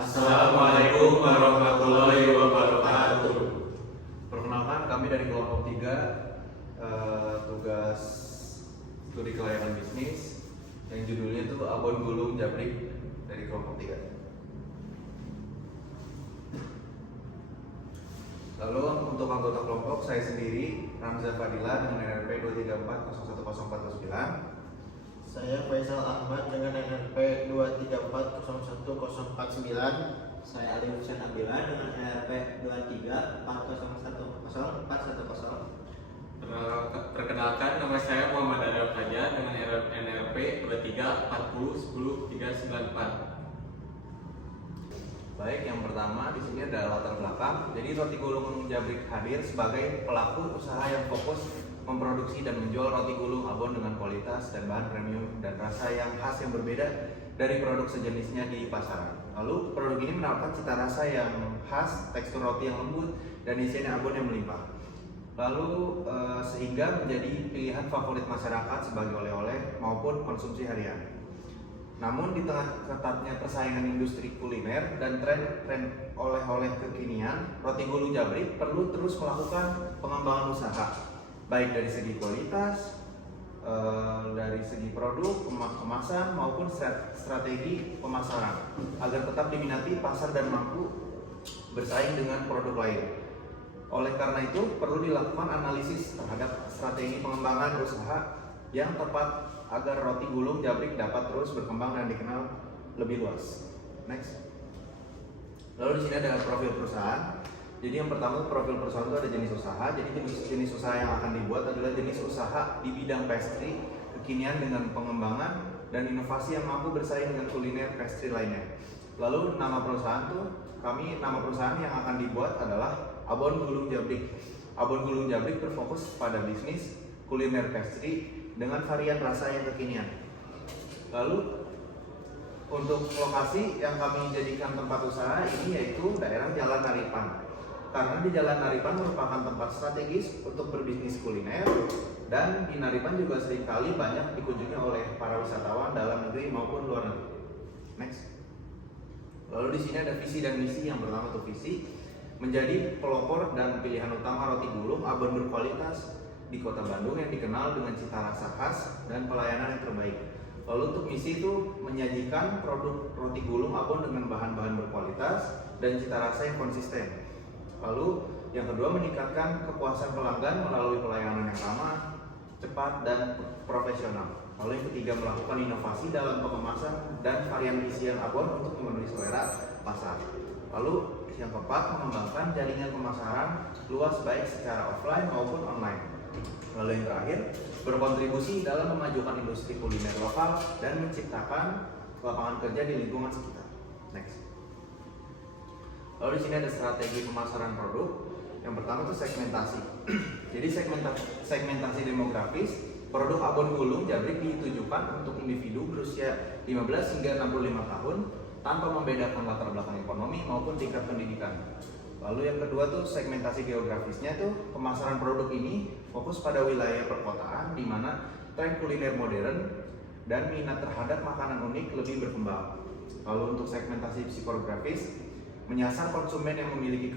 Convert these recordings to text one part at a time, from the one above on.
Assalamualaikum warahmatullahi wabarakatuh. Perkenalkan, kami dari kelompok 3, tugas studi kelayakan bisnis yang judulnya itu Abon Gulung Jabrik dari kelompok 3. Lalu untuk anggota kelompok, saya sendiri Ramza Fadila dengan NRP 234010409. Saya Faisal Ahmad dengan NRP 234010409. Saya Ali Hussein Abdillah dengan NRP 234010410410. Perkenalkan, nama saya Muhammad Adam Fajar dengan NRP 2340100394. Baik, yang pertama di sini ada latar belakang. Jadi Roti Gulung Jabrik hadir sebagai pelaku usaha yang fokus memproduksi dan menjual roti gulung abon dengan kualitas dan bahan premium dan rasa yang khas yang berbeda dari produk sejenisnya di pasaran. Lalu produk ini menawarkan cita rasa yang khas, tekstur roti yang lembut, dan isian abon yang melimpah. Lalu sehingga menjadi pilihan favorit masyarakat sebagai oleh-oleh maupun konsumsi harian. Namun di tengah ketatnya persaingan industri kuliner dan tren oleh-oleh kekinian, Roti Gulung Jabrik perlu terus melakukan pengembangan usaha, baik dari segi kualitas, dari segi produk, kemasan maupun strategi pemasaran, agar tetap diminati pasar dan mampu bersaing dengan produk lain. Oleh karena itu, perlu dilakukan analisis terhadap strategi pengembangan usaha yang tepat agar Roti Gulung Jabrik dapat terus berkembang dan dikenal lebih luas. Next. Lalu di sini ada profil perusahaan. Jadi yang pertama, profil perusahaan itu ada jenis usaha. Jadi jenis usaha yang akan dibuat adalah jenis usaha di bidang pastry kekinian dengan pengembangan dan inovasi yang mampu bersaing dengan kuliner pastry lainnya. Lalu nama perusahaan yang akan dibuat adalah Abon Gulung Jabrik. Abon Gulung Jabrik berfokus pada bisnis kuliner pastry dengan varian rasa yang kekinian. Lalu untuk lokasi yang kami jadikan tempat usaha ini yaitu daerah Jalan Naripan. Karena di Jalan Naripan merupakan tempat strategis untuk berbisnis kuliner, dan di Naripan juga seringkali banyak dikunjungi oleh para wisatawan dalam negeri maupun luar negeri. Next. Lalu di sini ada visi dan misi. Yang pertama itu visi, menjadi pelopor dan pilihan utama roti gulung abon berkualitas di Kota Bandung yang dikenal dengan cita rasa khas dan pelayanan yang terbaik. Lalu untuk misi itu menyajikan produk roti gulung abon dengan bahan-bahan berkualitas dan cita rasa yang konsisten. Lalu yang kedua, meningkatkan kepuasan pelanggan melalui pelayanan yang ramah, cepat, dan profesional. Lalu yang ketiga, melakukan inovasi dalam pengemasan dan varian isian abon untuk memenuhi selera pasar. Lalu yang keempat, mengembangkan jaringan pemasaran luas baik secara offline maupun online. Lalu yang terakhir, berkontribusi dalam memajukan industri kuliner lokal dan menciptakan lapangan kerja di lingkungan sekitar. Next. Lalu di sini ada strategi pemasaran produk. Yang pertama itu segmentasi. Jadi segmentasi demografis, produk abon gulung Jabrik ditujukan untuk individu berusia 15 hingga 65 tahun tanpa membedakan latar belakang ekonomi maupun tingkat pendidikan. Lalu yang kedua tuh segmentasi geografisnya tuh, pemasaran produk ini fokus pada wilayah perkotaan di mana tren kuliner modern dan minat terhadap makanan unik lebih berkembang. Lalu untuk segmentasi psikografis, menyasar konsumen yang memiliki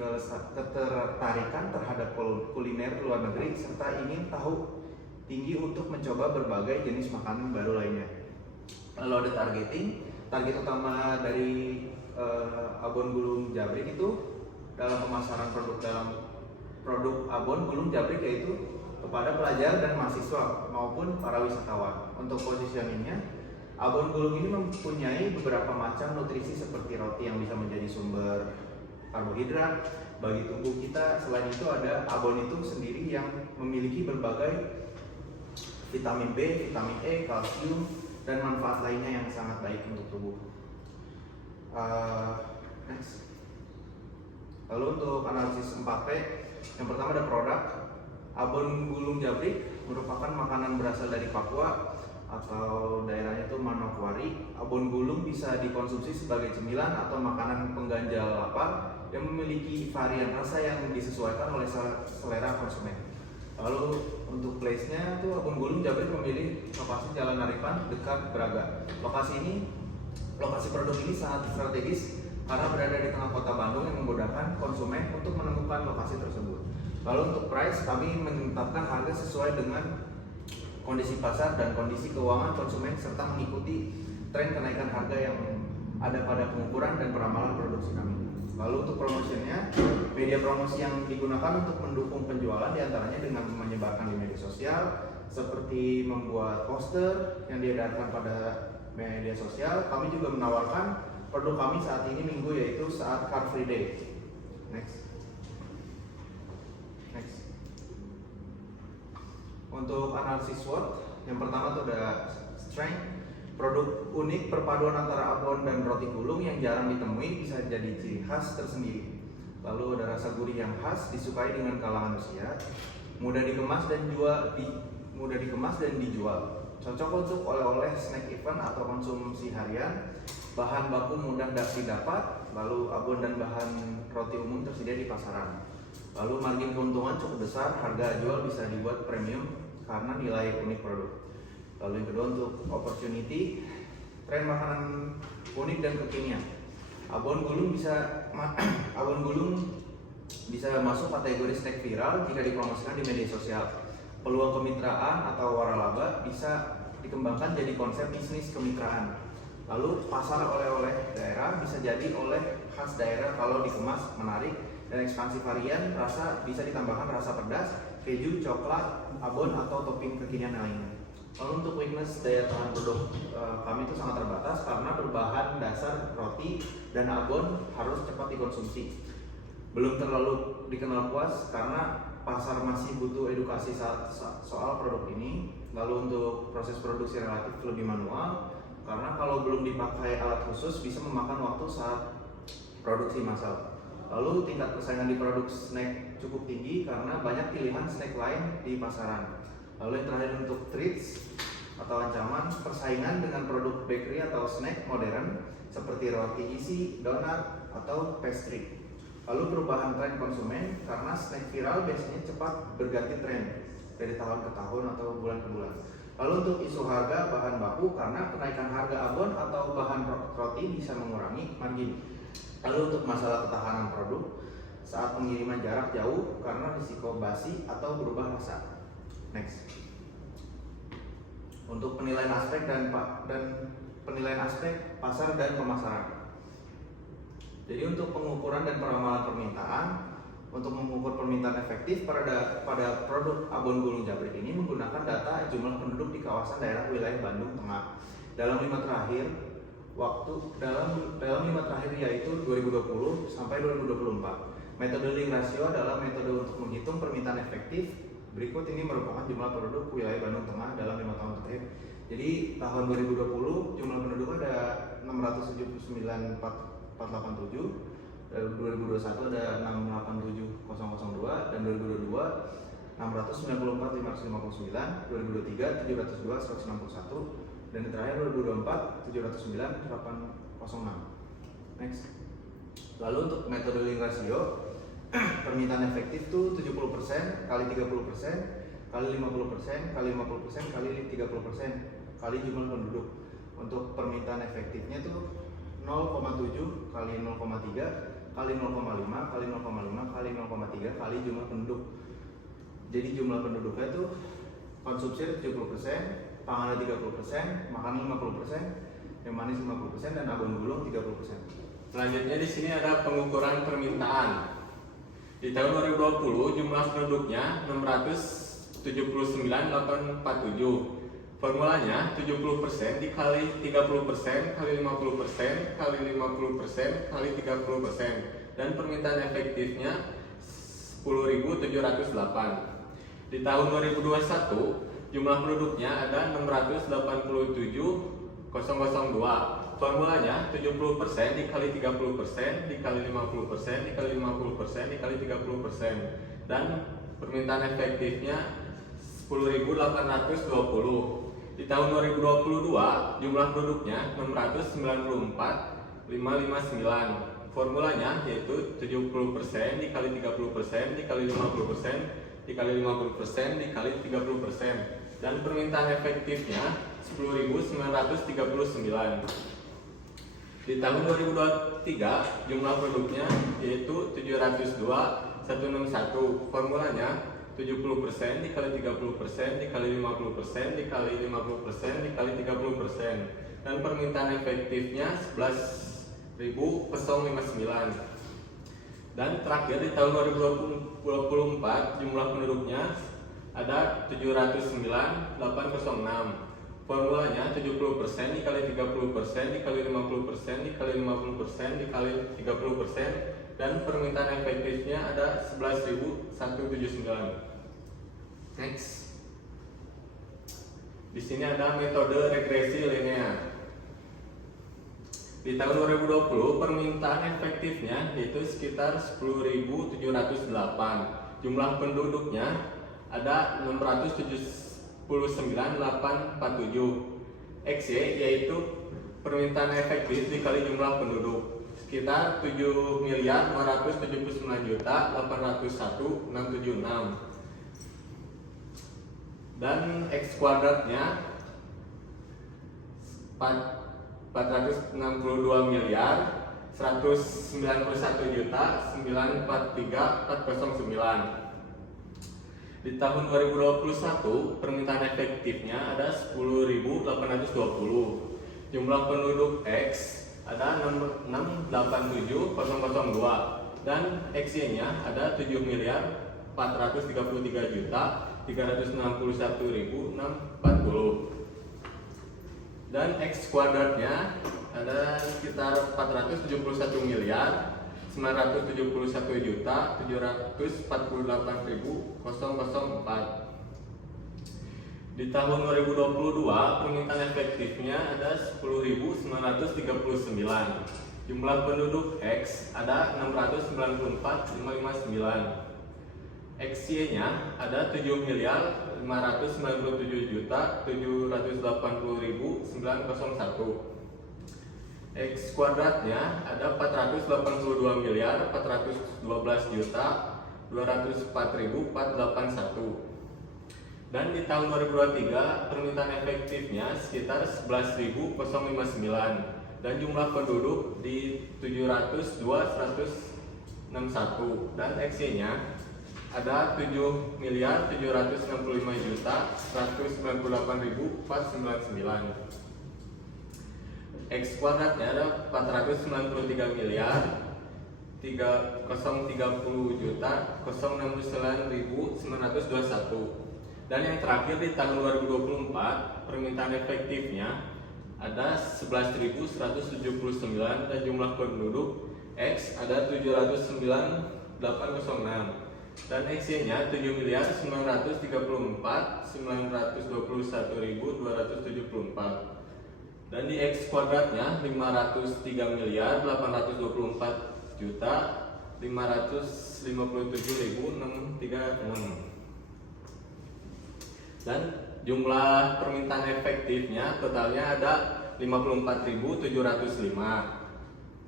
ketertarikan terhadap kuliner luar negeri serta ingin tahu tinggi untuk mencoba berbagai jenis makanan baru lainnya. Lalu ada target utama dari Abon Gulung Jabrik itu dalam pemasaran produk Abon Gulung Jabrik yaitu kepada pelajar dan mahasiswa maupun para wisatawan. Untuk positioningnya, Abon Gulung ini mempunyai beberapa macam nutrisi seperti roti yang bisa menjadi sumber karbohidrat bagi tubuh kita. Selain itu ada abon itu sendiri yang memiliki berbagai vitamin B, vitamin E, kalsium, dan manfaat lainnya yang sangat baik untuk tubuh. Next. Lalu untuk analisis 4P, yang pertama ada produk. Abon Gulung Jabrik merupakan makanan berasal dari Papua atau daerahnya itu Manokwari. Abon gulung bisa dikonsumsi sebagai cemilan atau makanan pengganjal lapar yang memiliki varian rasa yang disesuaikan oleh selera konsumen. Lalu untuk place-nya itu Abon Gulung Jabrik memilih lokasi Jalan Naripan dekat Braga. Lokasi produk ini sangat strategis karena berada di tengah kota Bandung yang memudahkan konsumen untuk menemukan lokasi tersebut. Lalu untuk price, kami menetapkan harga sesuai dengan kondisi pasar dan kondisi keuangan konsumen serta mengikuti tren kenaikan harga yang ada pada pengukuran dan peramalan produksi kami. Lalu untuk promosinya, media promosi yang digunakan untuk mendukung penjualan diantaranya dengan menyebarkan di media sosial, seperti membuat poster yang diedarkan pada media sosial. Kami juga menawarkan produk kami saat ini minggu, yaitu saat Car Free Day. Next. Untuk analisis SWOT, yang pertama itu ada strength, produk unik perpaduan antara abon dan roti gulung yang jarang ditemui bisa jadi ciri khas tersendiri. Lalu ada rasa gurih yang khas, disukai dengan kalangan usia, mudah dikemas dan dijual. Cocok untuk oleh-oleh, snack event atau konsumsi harian. Bahan baku mudah didapat, lalu abon dan bahan roti umum tersedia di pasaran. Lalu margin keuntungan cukup besar, harga jual bisa dibuat premium karena nilai unik produk. Lalu yang kedua untuk opportunity, tren makanan unik dan kekinian. Abon gulung bisa masuk kategori snack viral jika dipromosikan di media sosial. Peluang kemitraan atau waralaba bisa dikembangkan jadi konsep bisnis kemitraan. Lalu pasar oleh-oleh daerah bisa jadi oleh khas daerah kalau dikemas menarik, dan ekspansi varian rasa bisa ditambahkan rasa pedas, keju, coklat, abon atau topping kekinian lainnya. Lalu untuk weakness, daya tahan produk kami itu sangat terbatas karena berbahan dasar roti dan abon harus cepat dikonsumsi. Belum terlalu dikenal puas karena pasar masih butuh edukasi soal produk ini. Lalu untuk proses produksi relatif lebih manual karena kalau belum dipakai alat khusus bisa memakan waktu saat produksi massal. Lalu tingkat persaingan di produk snack cukup tinggi karena banyak pilihan snack lain di pasaran. Lalu yang terakhir untuk treats atau ancaman, persaingan dengan produk bakery atau snack modern seperti roti isi, donat, atau pastry. Lalu perubahan tren konsumen karena snack viral biasanya cepat berganti tren dari tahun ke tahun atau bulan ke bulan. Lalu untuk isu harga bahan baku karena kenaikan harga abon atau bahan roti bisa mengurangi margin. Lalu untuk masalah ketahanan produk saat pengiriman jarak jauh karena risiko basi atau berubah rasa. Next. Untuk penilaian aspek dan penilaian aspek pasar dan pemasaran. Jadi untuk pengukuran dan peramalan permintaan, untuk mengukur permintaan efektif pada produk abon gulung jabrik ini menggunakan data jumlah penduduk di kawasan daerah wilayah Bandung Tengah dalam 5 terakhir yaitu 2020 sampai 2024. Metode link rasio adalah metode untuk menghitung permintaan efektif. Berikut ini merupakan jumlah penduduk wilayah Bandung Tengah dalam 5 tahun terakhir. Jadi tahun 2020 jumlah penduduk ada 679.487, 2021 ada 687.002, dan 2022 694.559, 2023 702.161, dan yang terakhir 2024 709.806. Next. Lalu untuk metode link rasio, permintaan efektif tuh 70% kali 30% kali 50% kali 50% kali 30% kali jumlah penduduk. Untuk permintaan efektifnya tuh 0,7 kali 0,3 kali 0,5 kali 0,5 kali 0,3 kali jumlah penduduk. Jadi jumlah penduduknya tuh konsumsi 70%, panganan 30%, makanan 50%, yang manis 50%, dan abon gulung 30%. Selanjutnya di sini ada pengukuran permintaan. Di tahun 2020 jumlah penduduknya 679.847. Formulanya 70% dikali 30% kali 50% kali 50% kali 30%, dan permintaan efektifnya 10.708. Di tahun 2021 jumlah penduduknya ada 687.002. Formulanya 70% dikali 30% dikali 50% dikali 50% dikali 30%, dan permintaan efektifnya 10.820. Di tahun 2022 jumlah penduduknya 694.559. Formulanya yaitu 70% dikali 30% dikali 50% dikali 50% dikali 30%, dan permintaan efektifnya 10.939. Di tahun 2023 jumlah produknya yaitu 702.161. Formulanya 70% dikali 30% dikali 50% dikali 50% dikali 30%. Dan permintaan efektifnya 11.059. Dan terakhir di tahun 2024 jumlah penduduknya ada 709.806. Formulanya 70% dikali 30% dikali 50% dikali 50% dikali 30%. Dan permintaan efektifnya ada 11.179. Next. Di sini ada metode regresi linear. Di tahun 2020 permintaan efektifnya yaitu sekitar 10.708. Jumlah penduduknya ada 679.847. XY yaitu permintaan efektif dikali jumlah penduduk sekitar 7.279.801.676. Dan X kuadratnya 491.191.943.409. Di tahun 2021 permintaan efektifnya ada 10.820. Jumlah penduduk X ada 687.002 dan XY-nya ada 7.433.361.640. Dan X kuadratnya ada sekitar 471.741.748.004. Di tahun 2022 permintaan efektifnya ada 10.939. Jumlah penduduk X ada 694.559. XY-nya ada 7.057.780.901. X kuadratnya ada 482.412.204.481. Dan di tahun 2023 permintaan efektifnya sekitar 11.059 dan jumlah penduduk di 702.161 dan XY-nya ada 7.765.198.499. X kuadratnya ada 430.030.069.921. Dan yang terakhir di tahun 2024 permintaan efektifnya ada 11.179 dan jumlah penduduk X ada 709.806 dan XY-nya 7.934.921.274 dan di X kuadratnya 503.824.557.636 dan jumlah permintaan efektifnya totalnya ada 54.705.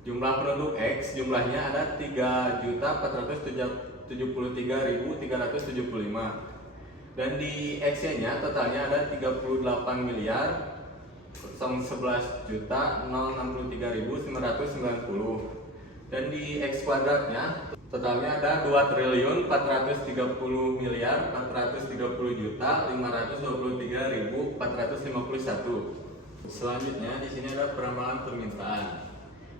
Jumlah penduduk X jumlahnya ada 3.473.375 dan di XY-nya totalnya ada 38.011.063.990 dan di X kuadratnya totalnya ada 2.430.523.451. Selanjutnya di sini ada peramalan permintaan.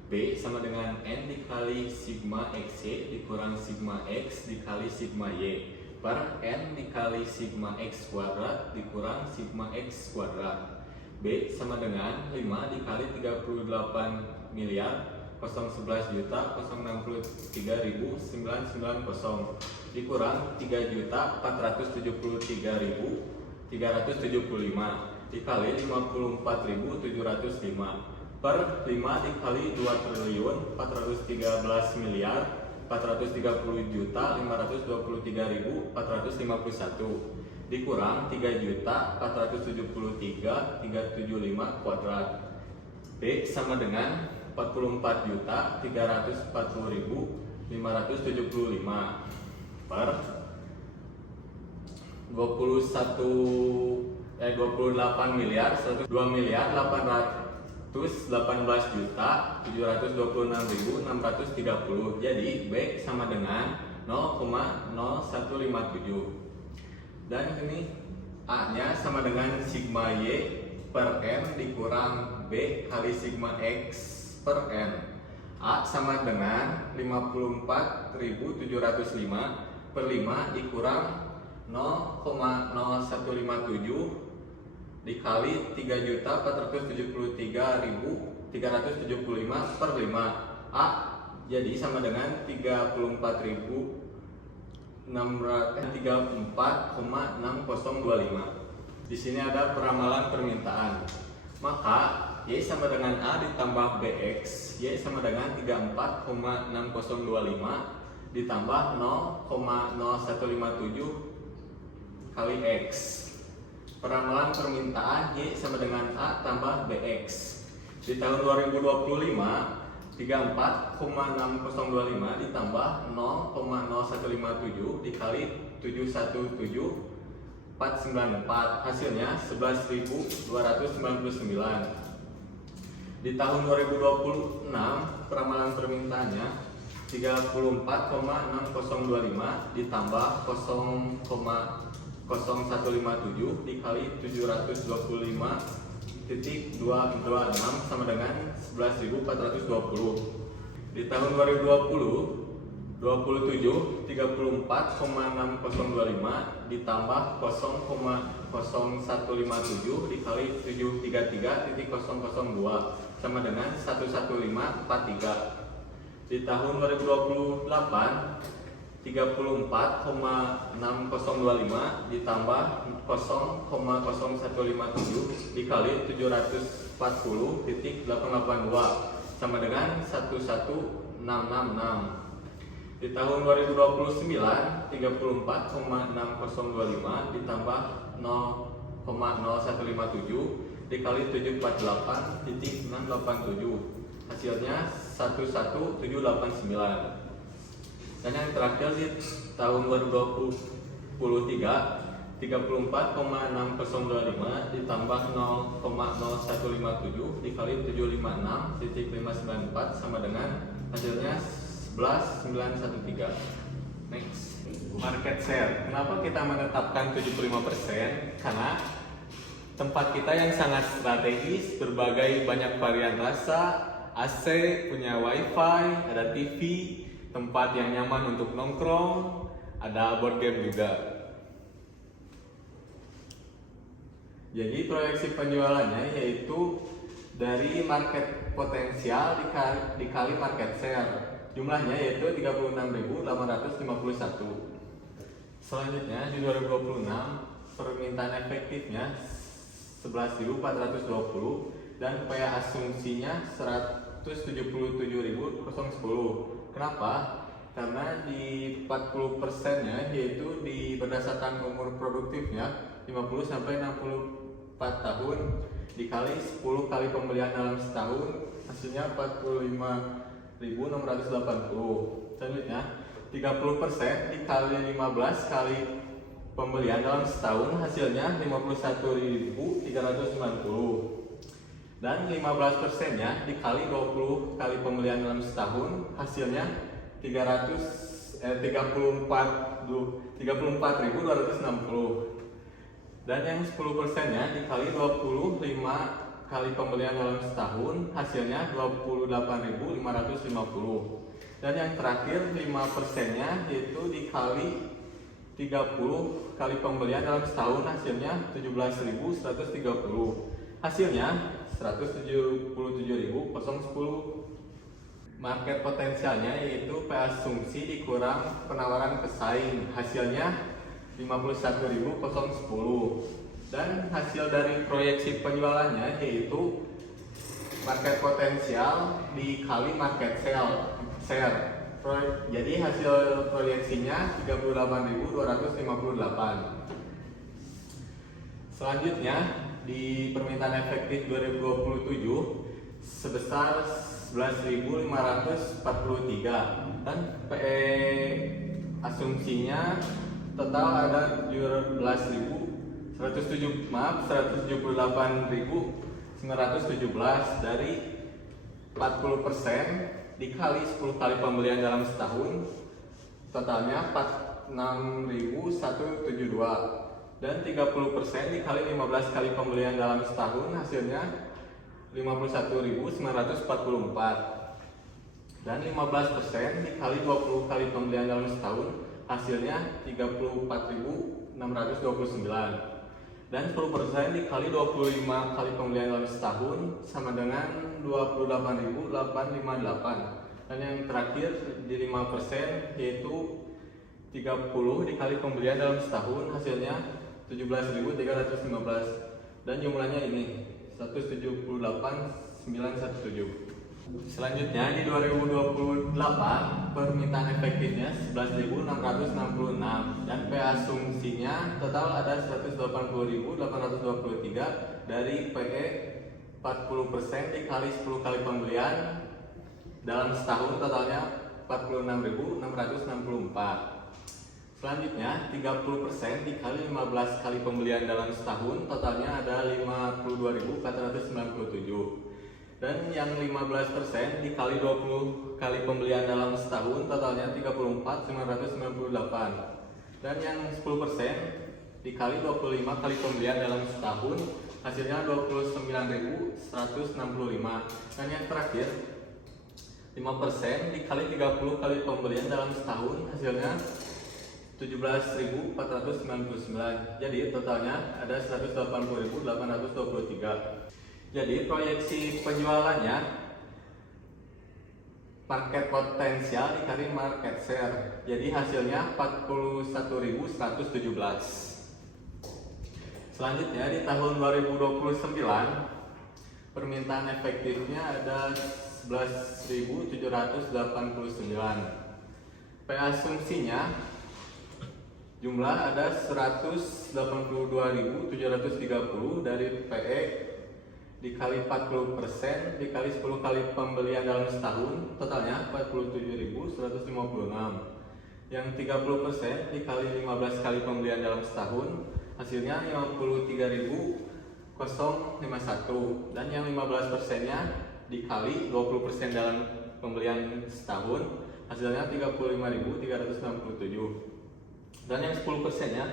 B sama dengan N dikali sigma XY dikurang sigma X dikali sigma Y per N dikali sigma X kuadrat dikurang sigma X kuadrat. B sama dengan 5 dikali 38.011.063.990 dikurang 3.473.375 dikali 54.705 per 5 dikali 2.430.423.523.451 dikurang 3.473.375 kuadrat. B sama dengan 44.340.575 per 28 miliar 2.800 18.726.630. Jadi B sama dengan 0,0157. Dan ini A-nya sama dengan sigma Y per N dikurang B kali sigma X per N. A sama dengan 54.705 per 5 dikurang 0,0157 dikali 3.473.375 per 5. A jadi sama dengan 34,625. Di sini ada peramalan permintaan. Maka Y sama dengan A ditambah BX, Y sama dengan 34,6025 ditambah 0,0157 kali X. Peramalan permintaan Y sama dengan A tambah BX. Di tahun 2025 34,6025 ditambah 0,0157 dikali 717,494 hasilnya 11.299. Di tahun 2026 peramalan permintaannya 34,6025 ditambah 0,0157 dikali 725,226 sama dengan 11.420. Di tahun 2027 34,6025 ditambah 0,0157 dikali 733.002 sama dengan 11543. Di tahun 2028 34,6025 ditambah 0,0157 dikali 740.882 sama dengan 11666. Di tahun 2029 34,6025 ditambah 0,0157 dikali 748.687 hasilnya 11789. Dan yang terakhir di tahun 2023 34,6025 ditambah 0,0157 dikali 756.594 sama dengan hasilnya 11913. Next, market share. Kenapa kita menetapkan 75%? Karena tempat kita yang sangat strategis, berbagai banyak varian rasa, AC, punya wifi, ada TV, tempat yang nyaman untuk nongkrong, ada board game juga. Jadi proyeksi penjualannya yaitu dari market potensial dikali market share. Jumlahnya yaitu 36.851. Selanjutnya di 2026 permintaan efektifnya 11.420 dan upaya asumsinya 177.010. Kenapa? Karena di 40%-nya yaitu berdasarkan umur produktifnya 50 sampai 64 tahun dikali 10 kali pembelian dalam setahun hasilnya 45.680. Selanjutnya 30% dikali 15 kali pembelian dalam setahun hasilnya 51.390. Dan 15%-nya dikali 20 kali pembelian dalam setahun hasilnya 34.260. Dan yang 10%-nya dikali 25 kali pembelian dalam setahun hasilnya 28.550. Dan yang terakhir 5%-nya yaitu dikali 30 kali pembelian dalam setahun hasilnya 17.130. Hasilnya 177.010. Market potensialnya yaitu asumsi dikurang penawaran pesaing hasilnya 51.010. Dan hasil dari proyeksi penjualannya yaitu market potensial dikali market share. Jadi hasil proyeksinya 38.258. Selanjutnya di permintaan efektif 2027 sebesar 11.543 dan PE asumsinya total ada 178.000 917 dari 40% dikali 10 kali pembelian dalam setahun, totalnya 46.172, dan 30% dikali 15 kali pembelian dalam setahun, hasilnya 51.944, dan 15% dikali 20 kali pembelian dalam setahun, hasilnya 34.629, dan 10% dikali 25 kali pembelian dalam setahun sama dengan 28.858, dan yang terakhir di 5% yaitu 30 dikali pembelian dalam setahun, hasilnya 17.315, dan jumlahnya ini 178.917. Selanjutnya di 2028 permintaan efektifnya 11.666 dan asumsinya total ada 180.823 dari PE 40% dikali 10 kali pembelian dalam setahun, totalnya 46.664. Selanjutnya 30% dikali 15 kali pembelian dalam setahun, totalnya ada 52.497. Dan yang 15% dikali 20 kali pembelian dalam setahun, totalnya 34.998. Dan yang 10% dikali 25 kali pembelian dalam setahun, hasilnya 29.165. Dan yang terakhir 5% dikali 30 kali pembelian dalam setahun, hasilnya 17.499. Jadi totalnya ada 180.823. Jadi proyeksi penjualannya market potensial dikali market share. Jadi hasilnya 41.117. Selanjutnya di tahun 2029 permintaan efektifnya ada 11.789. Asumsinya jumlah ada 182.730 dari PE dikali 40% dikali 10 kali pembelian dalam setahun, totalnya 47.156. Yang 30% dikali 15 kali pembelian dalam setahun, hasilnya 53.051. Dan yang 15%-nya dikali 20% dalam pembelian setahun, hasilnya 35.367. Dan yang 10%-nya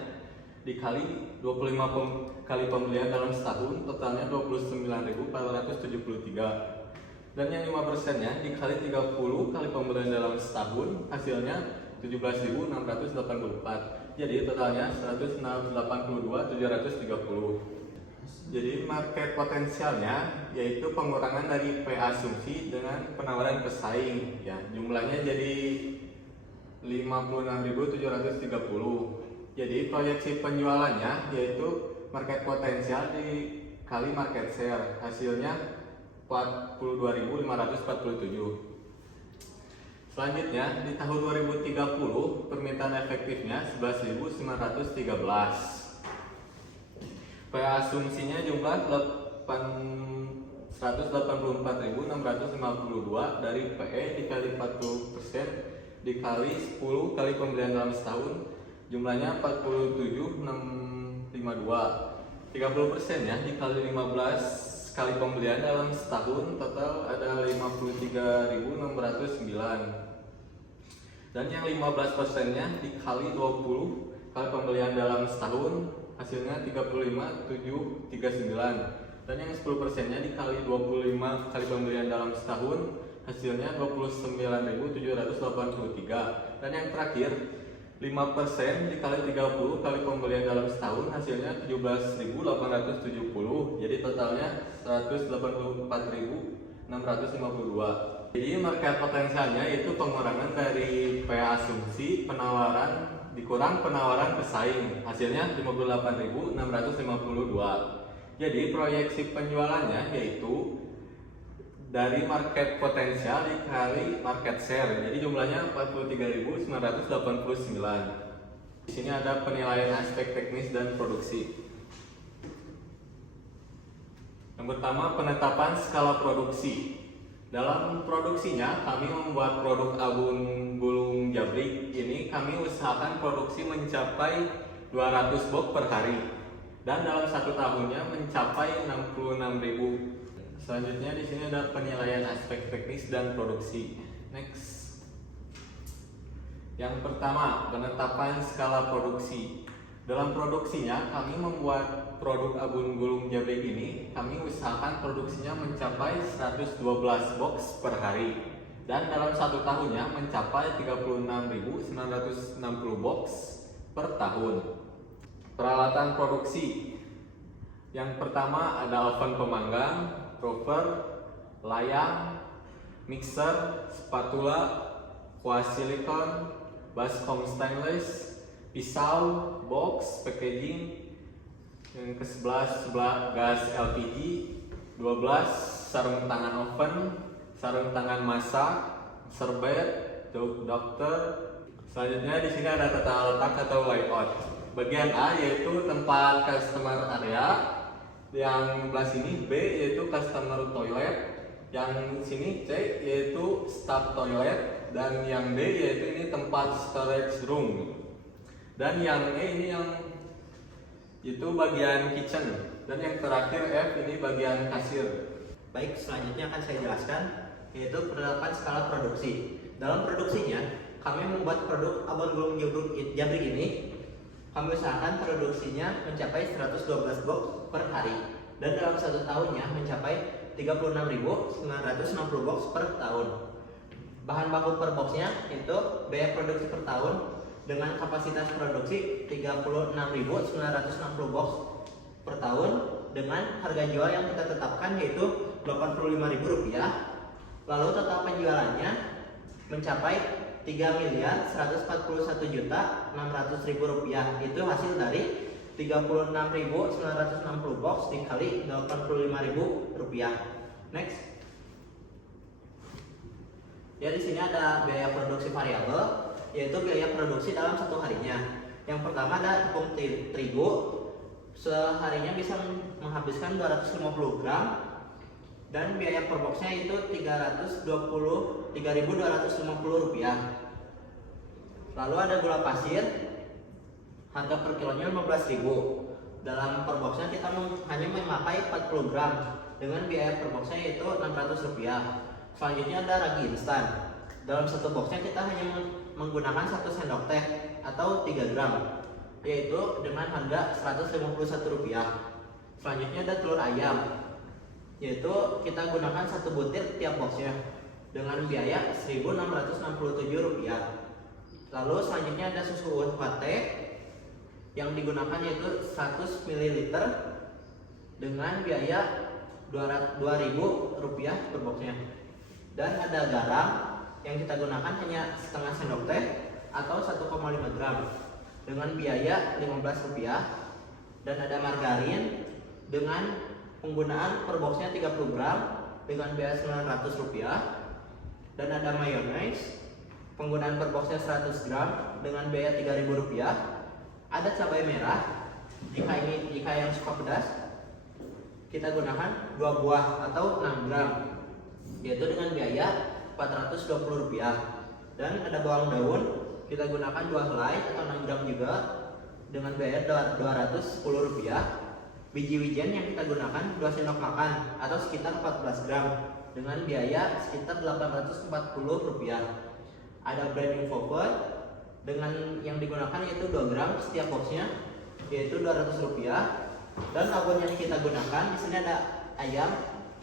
dikali 25 kali pembelian dalam setahun, totalnya 29.473. Dan yang 5%-nya dikali 30 kali pembelian dalam setahun, hasilnya 17.684. Jadi totalnya 182.730. Jadi market potensialnya yaitu pengurangan dari P asumsi dengan penawaran pesaing, ya jumlahnya jadi 56.730. Jadi proyeksi penjualannya yaitu market potensial dikali market share, hasilnya 42.547. Selanjutnya di tahun 2030 permintaan efektifnya 11.913. Asumsinya jumlah 184.652 dari PE dikali 40% dikali 10 kali pembelian dalam setahun, jumlahnya 47.652. 30%-nya dikali 15 kali pembelian dalam setahun, total ada 53.609. Dan yang 15%-nya dikali 20 kali pembelian dalam setahun, hasilnya 35.739. Dan yang 10%-nya dikali 25 kali pembelian dalam setahun, hasilnya 29.783. Dan yang terakhir 5% dikali 30 kali pembelian dalam setahun, hasilnya 17.870. Jadi totalnya 184.652. Jadi market potensialnya itu pengurangan dari P asumsi penawaran dikurang penawaran pesaing, hasilnya 58.652. Jadi proyeksi penjualannya yaitu dari market potensial dikali market share, jadi jumlahnya 43.989. Di sini ada penilaian aspek teknis dan produksi. Yang pertama, penetapan skala produksi. Dalam produksinya kami membuat produk abun gulung jabrik ini, kami usahakan produksi mencapai 200 box per hari. dan dalam 1 tahunnya mencapai 66.000. Selanjutnya di sini ada penilaian aspek teknis dan produksi. Next. Yang pertama, penetapan skala produksi. Dalam produksinya, kami membuat produk abon gulung jabrik ini. Kami usahakan produksinya mencapai 112 box per hari, dan dalam 1 tahunnya mencapai 36.960 box per tahun. Peralatan produksi. Yang pertama ada oven pemanggang, rover, layang, mixer, spatula, kuas silikon, baskom stainless, pisau, box, packaging. Yang ke-11 gas LPG, 12 sarung tangan oven, sarung tangan masak, serbet, dokter. Selanjutnya di sini ada tata letak atau layout. Bagian A yaitu tempat customer area, yang belah sini B yaitu customer toilet, yang sini C yaitu staff toilet, dan yang D yaitu ini tempat storage room, dan yang E ini yang itu bagian kitchen, dan yang terakhir F ini bagian kasir. Baik, selanjutnya akan saya jelaskan yaitu penerapan skala produksi. Dalam produksinya, kami membuat produk abon gulung jabrik ini. Kami usahakan produksinya mencapai 112 box per hari, dan dalam 1 tahunnya mencapai 36.960 box per tahun. Bahan baku per boxnya itu biaya produksi per tahun dengan kapasitas produksi 36.960 box per tahun, dengan harga jual yang kita tetapkan yaitu Rp85.000. Lalu total penjualannya mencapai Rp3.141.600.000. Itu hasil dari 36.960 box dikali Rp85.000. Next. Ya, di sini ada biaya produksi variabel, yaitu biaya produksi dalam 1 harinya. Yang pertama ada tepung terigu, seharinya bisa menghabiskan 250 gram, dan biaya per boxnya itu Rp3.250. Lalu ada gula pasir, harga per kilonya Rp15.000. Dalam per boxnya kita hanya memakai 40 gram, dengan biaya per boxnya yaitu Rp600. Selanjutnya ada ragi instan. Dalam 1 boxnya kita hanya menggunakan 1 sendok teh atau 3 gram, yaitu dengan harga Rp151. Selanjutnya ada telur ayam, yaitu kita gunakan 1 butir tiap boxnya dengan biaya Rp1.667. Lalu selanjutnya ada susu UHT yang digunakan yaitu 100 ml dengan biaya Rp2.000 per boxnya. Dan ada garam yang kita gunakan hanya setengah sendok teh atau 1,5 gram dengan biaya Rp15. Dan ada margarin dengan penggunaan per boxnya 30 gram dengan biaya Rp900. Dan ada mayonnaise, penggunaan per boxnya 100 gram dengan biaya Rp3.000. Ada cabai merah, jika yang suka pedas kita gunakan 2 buah atau 6 gram, yaitu dengan biaya Rp420. Dan ada bawang daun, kita gunakan 2 helai atau 6 gram juga dengan biaya Rp210. Biji wijen yang kita gunakan 2 sendok makan atau sekitar 14 gram dengan biaya sekitar Rp840. Ada bread infover dengan yang digunakan yaitu 2 gram setiap boxnya, yaitu Rp200. Dan abon yang kita gunakan di sini ada ayam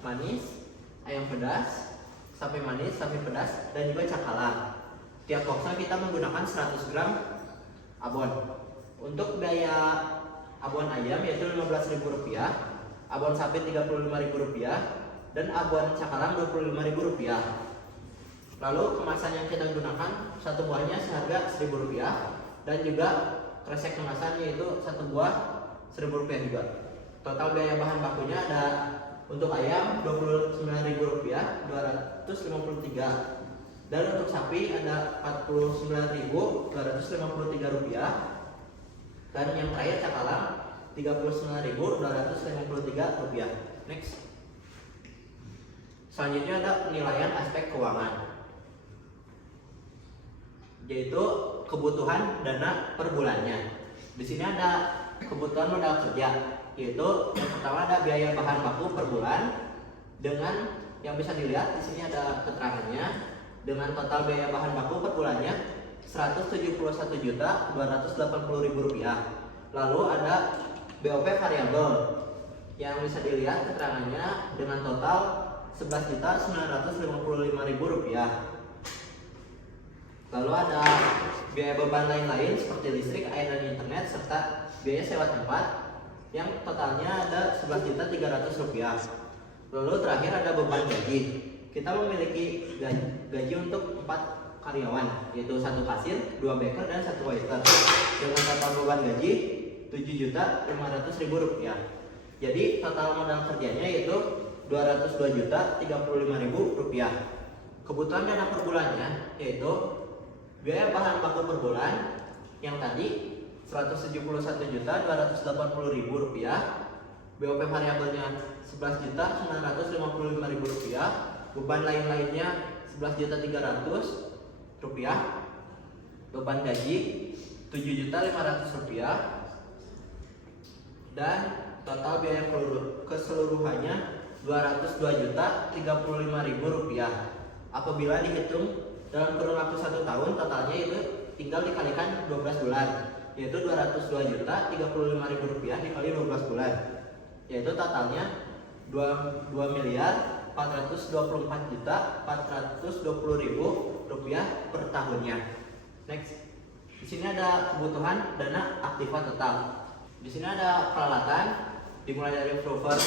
manis, ayam pedas, sapi manis, sapi pedas, dan juga cakalang. Tiap boxnya kita menggunakan 100 gram abon. Untuk biaya abon ayam yaitu Rp15.000, abon sapi Rp35.000, dan abon cakalang Rp25.000. Lalu kemasan yang kita gunakan 1 buahnya seharga Rp1.000, dan juga kresek kemasan yaitu 1 buah Rp1.000 juga. Total biaya bahan bakunya ada untuk ayam Rp29.000, 253. Dan untuk sapi ada Rp49.253. Dan yang terakhir cakalang Rp39.253. Next. Selanjutnya ada penilaian aspek keuangan, yaitu kebutuhan dana per bulannya. Di sini ada kebutuhan modal kerja, yaitu yang pertama ada biaya bahan baku per bulan dengan yang bisa dilihat di sini ada keterangannya dengan total biaya bahan baku per bulannya Rp171.280.000. Lalu ada BOP variabel yang bisa dilihat keterangannya dengan total Rp11.955.000. Lalu ada biaya beban lain-lain seperti listrik, air, dan internet serta biaya sewa tempat yang totalnya ada Rp11.300.000. Lalu terakhir ada beban gaji. Kita memiliki gaji untuk 4 karyawan, yaitu 1 kasir, 2 baker, dan 1 waiter dengan total beban gaji Rp7.500.000. Jadi total modal kerjanya yaitu Rp202.035.000. Kebutuhan dana per bulannya yaitu biaya bahan baku per bulan yang tadi Rp171.280.000, BOP variabelnya Rp11.955.000, beban lain-lainnya Rp11.300.000, beban gaji Rp7.500.000, dan total biaya keseluruhannya Rp202.035.000. Apabila dihitung dalam kurun waktu 1 tahun, totalnya itu tinggal dikalikan 12 bulan, yaitu Rp202.035.000 dikali 12 bulan, yaitu totalnya Rp2.424.420.000 per tahunnya. Next, di sini ada kebutuhan dana aktiva tetap. Di sini ada peralatan, dimulai dari prover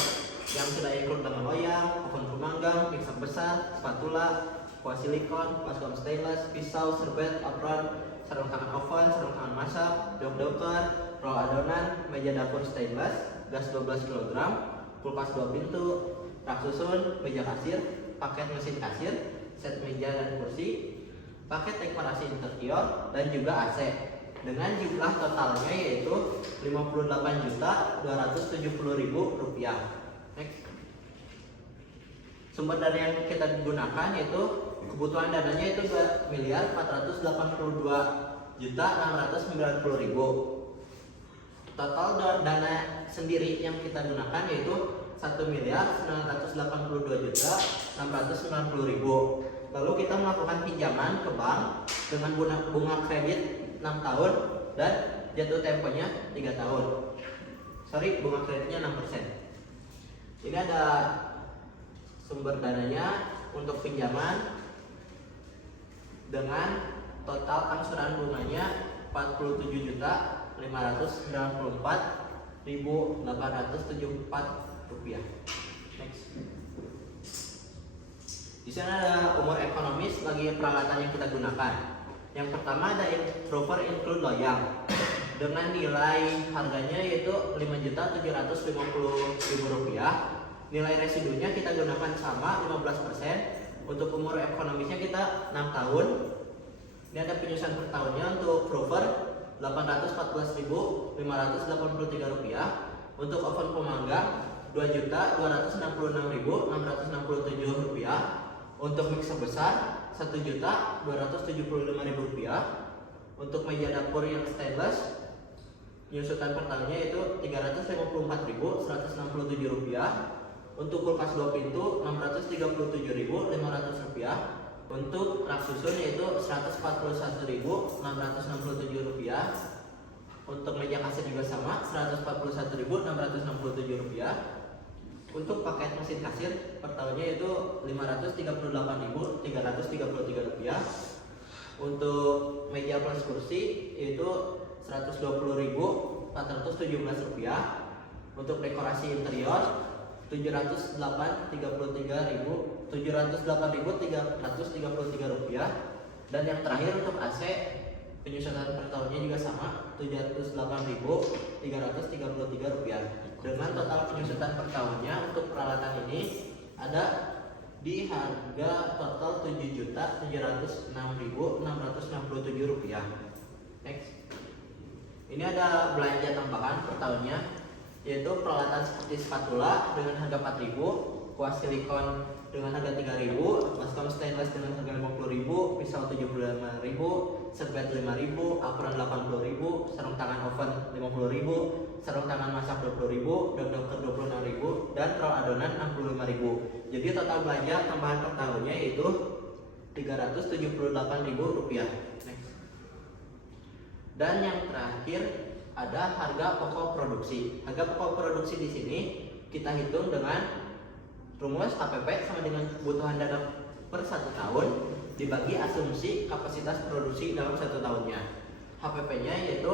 yang sudah include dengan loyang, oven pemanggang, mixer besar, spatula, kuas silikon, baskom stainless, pisau, serbet, apron, sarung tangan oven, sarung tangan masak, jok dokter, roll adonan, meja dapur stainless, gas 12 kg, kulkas 2 pintu, rak susun, meja kasir, paket mesin kasir, set meja dan kursi, paket dekorasi interior, dan juga AC dengan jumlah totalnya yaitu Rp58.270.000. Next. Sumber dana yang kita gunakan yaitu kebutuhan dananya itu Rp2.482.690.000. Total dana sendiri yang kita gunakan yaitu Rp1.982.690.000. Lalu kita melakukan pinjaman ke bank dengan bunga kredit 6 tahun dan jatuh temponya 3 tahun. Bunga kreditnya 6%. Ini ada sumber dananya untuk pinjaman dengan total angsuran bunganya Rp47.594.874. Next. Di sana ada umur ekonomis bagi peralatan yang kita gunakan. Yang pertama ada prover include loyang dengan nilai harganya yaitu Rp5.750.000. Nilai residunya kita gunakan sama 15%. Untuk umur ekonomisnya kita 6 tahun. Ini ada penyusunan per tahunnya untuk prover Rp814.583. Untuk oven pemanggang Rp2.266.667. Untuk mixer besar Rp1.275.000. Untuk meja dapur yang stainless penyusutan per tahunnya itu Rp354.167. Untuk kulkas 2 pintu Rp637.500. Untuk rak susun yaitu Rp141.667. Untuk meja kasir juga sama Rp141.667. Untuk paket mesin kasir per tahunnya itu Rp538.333. Untuk meja plus kursi yaitu Rp120.417. Untuk dekorasi interior Rp708.333. Dan yang terakhir untuk AC penyusunan per tahunnya juga sama Rp708.333. Dengan total penyusutan per tahunnya untuk peralatan ini ada di harga total Rp7.706.667. Next. Ini ada belanja tambahan per tahunnya yaitu peralatan seperti spatula dengan harga Rp4.000, kuas silikon dengan harga Rp3.000, baskom stainless dengan harga Rp50.000, pisau Rp75.000, serbet Rp5.000, apron Rp80.000, sarung tangan oven Rp50.000, sarung tangan masak 20.000, dog doker 26.000, dan roll adonan 65.000. Jadi total belanja tambahan per tahunnya yaitu Rp378.000. Next. Dan yang terakhir ada harga pokok produksi. Harga pokok produksi di sini kita hitung dengan rumus HPP sama dengan kebutuhan dana per 1 tahun dibagi asumsi kapasitas produksi dalam 1 tahunnya. HPP-nya yaitu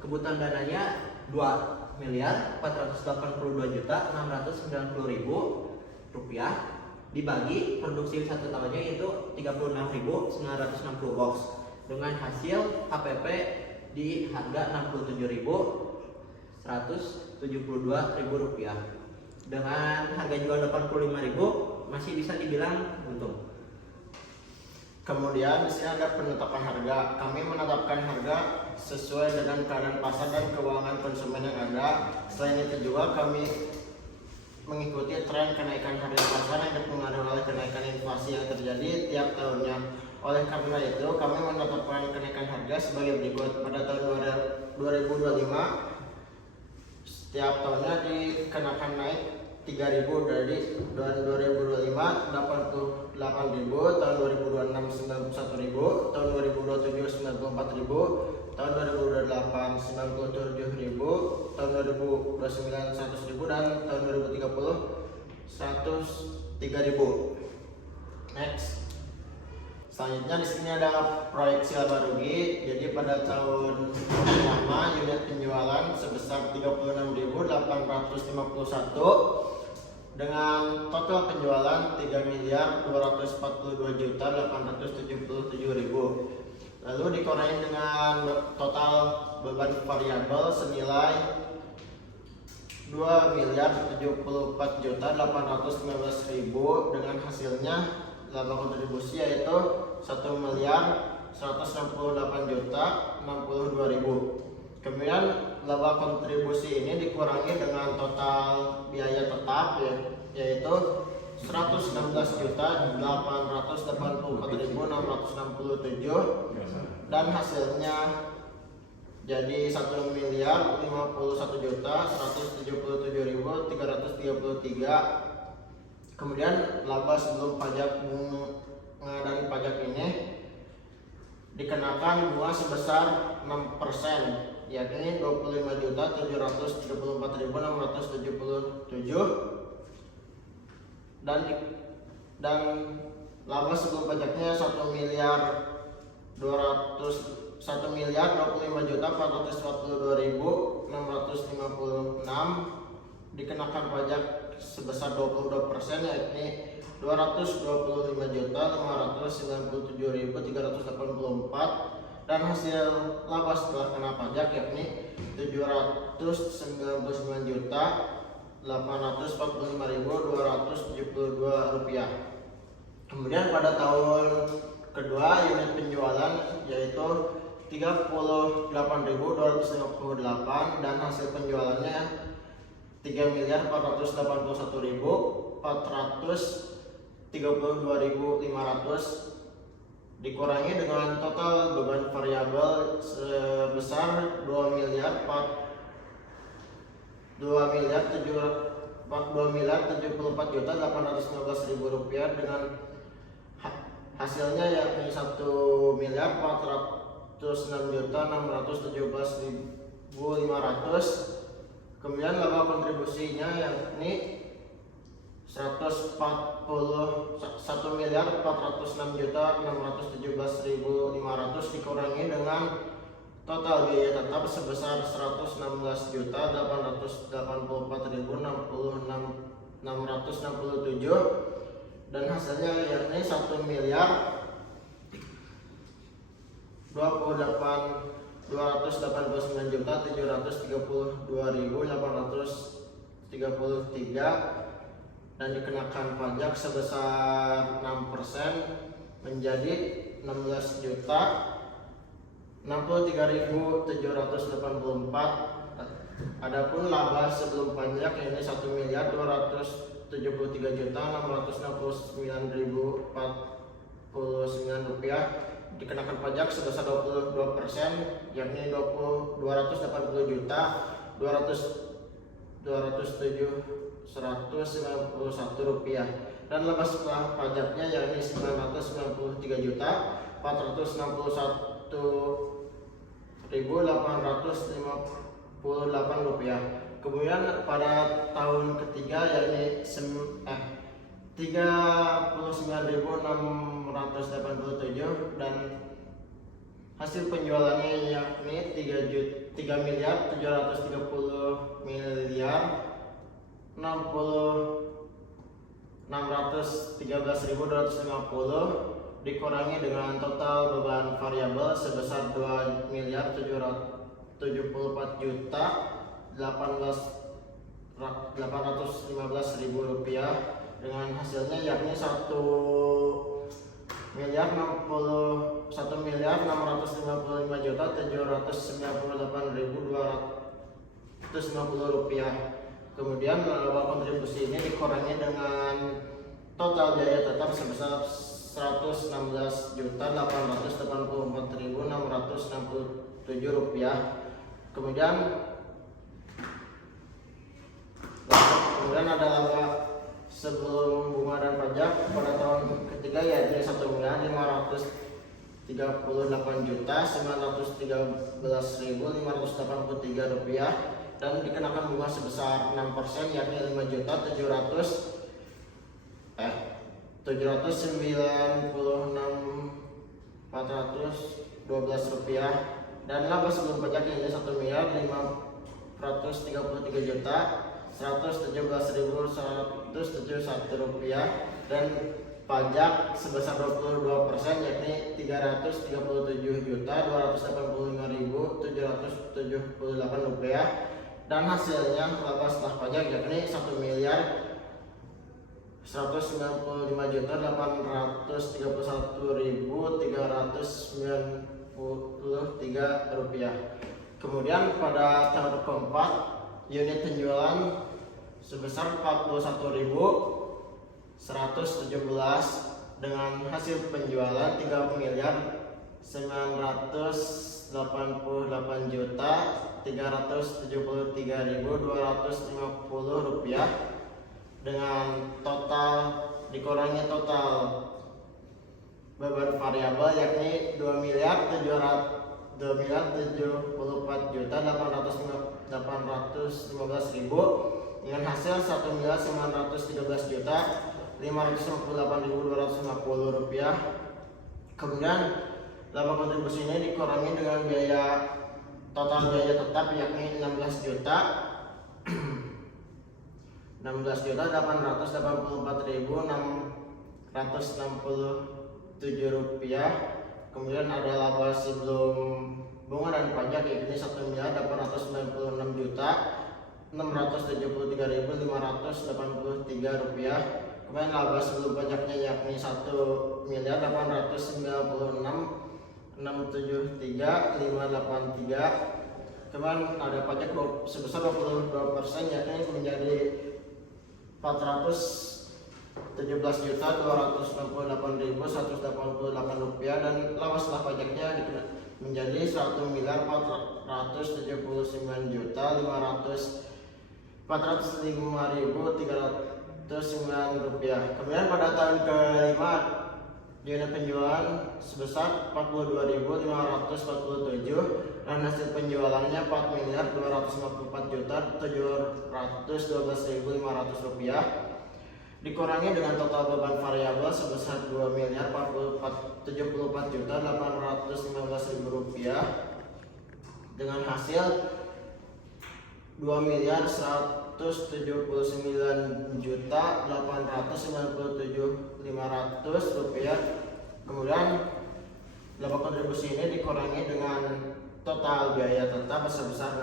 kebutuhan dananya Rp2.482.690.000 dibagi produksi 1 tahunnya yaitu 36.960 box dengan hasil HPP di harga Rp67.172.000. Dengan harga jual Rp85.000 masih bisa dibilang untung. Kemudian di sini ada penetapan harga. Kami menetapkan harga sesuai dengan keadaan pasar dan keuangan konsumen yang ada. Selain itu juga kami mengikuti tren kenaikan harga pasar yang dipengaruhi oleh kenaikan inflasi yang terjadi tiap tahunnya. Oleh karena itu, kami menetapkan kenaikan harga sebagai berikut. Pada tahun 2025, setiap tahunnya dikenakan naik 3.000 dari tahun 2025 88.000, tahun 2026 91.000, tahun 2027 94.000, tahun 2028 97.000, tahun 2029 100.000, dan tahun 2030 103.000. Next. Selanjutnya di sini ada proyeksi laba rugi. Jadi pada tahun pertama unit penjualan sebesar 36.851 dengan total penjualan 3.242.877.000. Lalu dikurangi dengan total beban variabel senilai 2.074.815.000 dengan hasilnya laba kontribusi yaitu 1.168.062.000. Kemudian laba kontribusi ini dikurangi dengan total biaya tetap yaitu 116.884.667 dan hasilnya jadi 1.151.177.333. Kemudian laba sebelum pajak bunga dan pajak ini dikenakan bunga sebesar 6%, yakni 25.734.677, dan laba sebelum pajaknya 1.025.442.656 dikenakan pajak sebesar 22%, yakni 225.597.384, dan hasil laba setelah kena pajak yakni 799.845.272 rupiah. Kemudian pada tahun kedua unit penjualan yaitu 38.258 dan hasil penjualannya 3.481.432.500 dikurangi dengan total beban variabel sebesar 2.074.815.000 rupiah dengan hasilnya yakni 1.406.617.500. Kemudian laba kontribusinya yakni 1.406.617.500 dikurangi dengan total biaya tetap sebesar 116.884.667 dan hasilnya yakni 1.289.732.833 dan dikenakan pajak sebesar 6% menjadi 16.063.784. Adapun laba sebelum pajak yakni 1.269.469 rupiah dikenakan pajak sebesar 22% yakni 280 juta Rp207.191 dan laba setelah pajaknya yakni Rp993.458.858. Kemudian pada tahun ketiga yakni 39.687 dan hasil penjualannya yakni 3.330.613.250 dikurangi dengan total beban variabel sebesar 2.741.815.000 rupiah dengan hasilnya yakni 1.655.798.250 rupiah. Kemudian laba kontribusi ini dikurangi dengan total biaya tetap sebesar 116.884.667 rupiah. Kemudian ada laba sebelum bunga dan pajak pada tahun ketiga yaitu 1.513.913.583 rupiah dan dikenakan bunga sebesar 6% yakni 5.796.412 rupiah dan laba sebelum pajak yaitu 1.517.117.171 rupiah dan pajak sebesar 22% yakni 337.285.778 rupiah dan hasilnya laba setelah pajak yakni 1.155.331.393 rupiah. Kemudian pada tahun keempat unit penjualan sebesar 41.117 dengan hasil penjualan 3.988.373.250 rupiah dengan dikurangi total beban variabel yakni 2.074.815.000 dengan hasil 1.913.558.250 rupiah. Kemudian laba kontribusi ini dikurangi dengan total biaya tetap yakni 16.884.667 rupiah. Kemudian ada laba sebelum bunga dan pajak yakni 1.873.583 rupiah. Kemudian laba sebelum pajaknya yakni 1.889.673.583. Kemudian ada pajak sebesar 22% yakni menjadi 417.268.188 rupiah dan laba setelah pajaknya menjadi 1.475.309 rupiah. Kemudian pada tahun kelima unit penjualan sebesar 42.547 dan hasil penjualannya 4.254.712.500 rupiah dikurangi dengan total beban variabel sebesar 2.074.815.000 rupiah dengan hasil 2.179.897.500 rupiah. Kemudian laba kontribusi ini dikurangi dengan total biaya tetap sebesar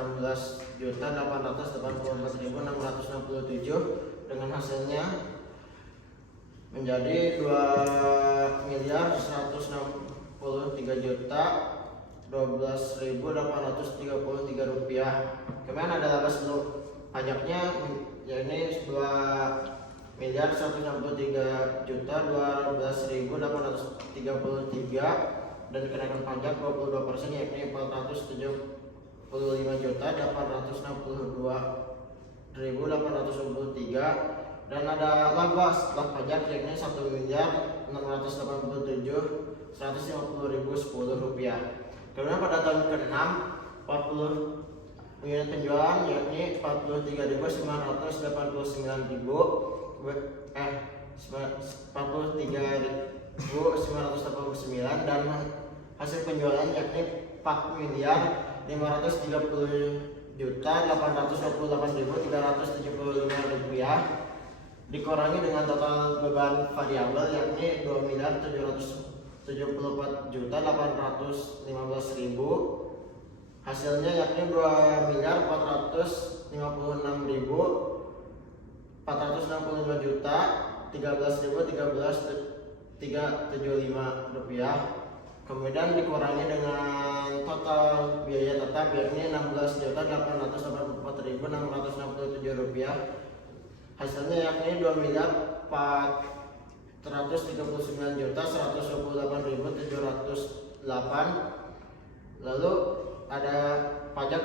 16.884.667 dengan hasilnya menjadi 2.163.012.833 rupiah. Kemudian ada laba sebelum pajaknya yakni 2.163.012.833 dan dikenakan pajak 22% yakni 407.000 1.862.823 dan ada laba setelah pajak yakni 1.650.150.010 rupiah. Kemudian pada tahun ke-6 40 unit penjualan yakni 43.989 dan hasil penjualan yakni 4.050.828.375 rupiah dikurangi dengan total beban variabel yakni 2.774.815.000 hasilnya yakni 2.465.465.013.375 rupiah. Kemudian dikurangi dengan total biaya tetap yakni 16.884.667 rupiah. Hasilnya yakni 2.439.128.708. Lalu ada pajak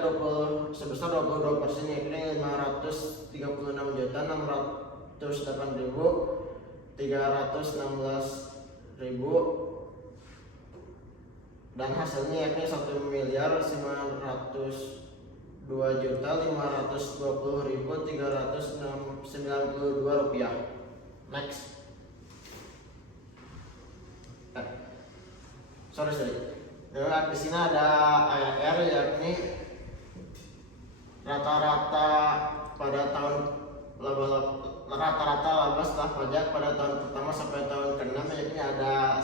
sebesar 22% yakni 538.316.000 dan hasilnya yakni 1.902.520.392 rupiah. Next. Sorry. Di sini ada ARR yakni rata-rata laba setelah pajak pada tahun pertama sampai tahun ke-6 yakni ada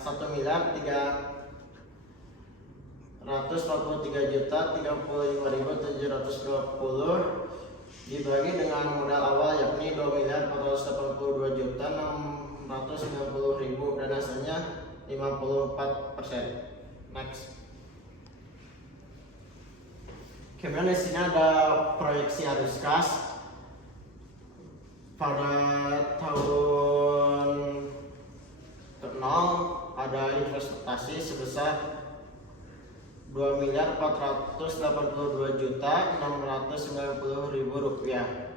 1.343.035.720 dibagi dengan modal awal yakni 2.482.690.000 dan hasilnya 54%. Next. Kemudian di sini ada proyeksi arus kas pada tahun ke-0 ada investasi sebesar 2.482.690.000 rupiah.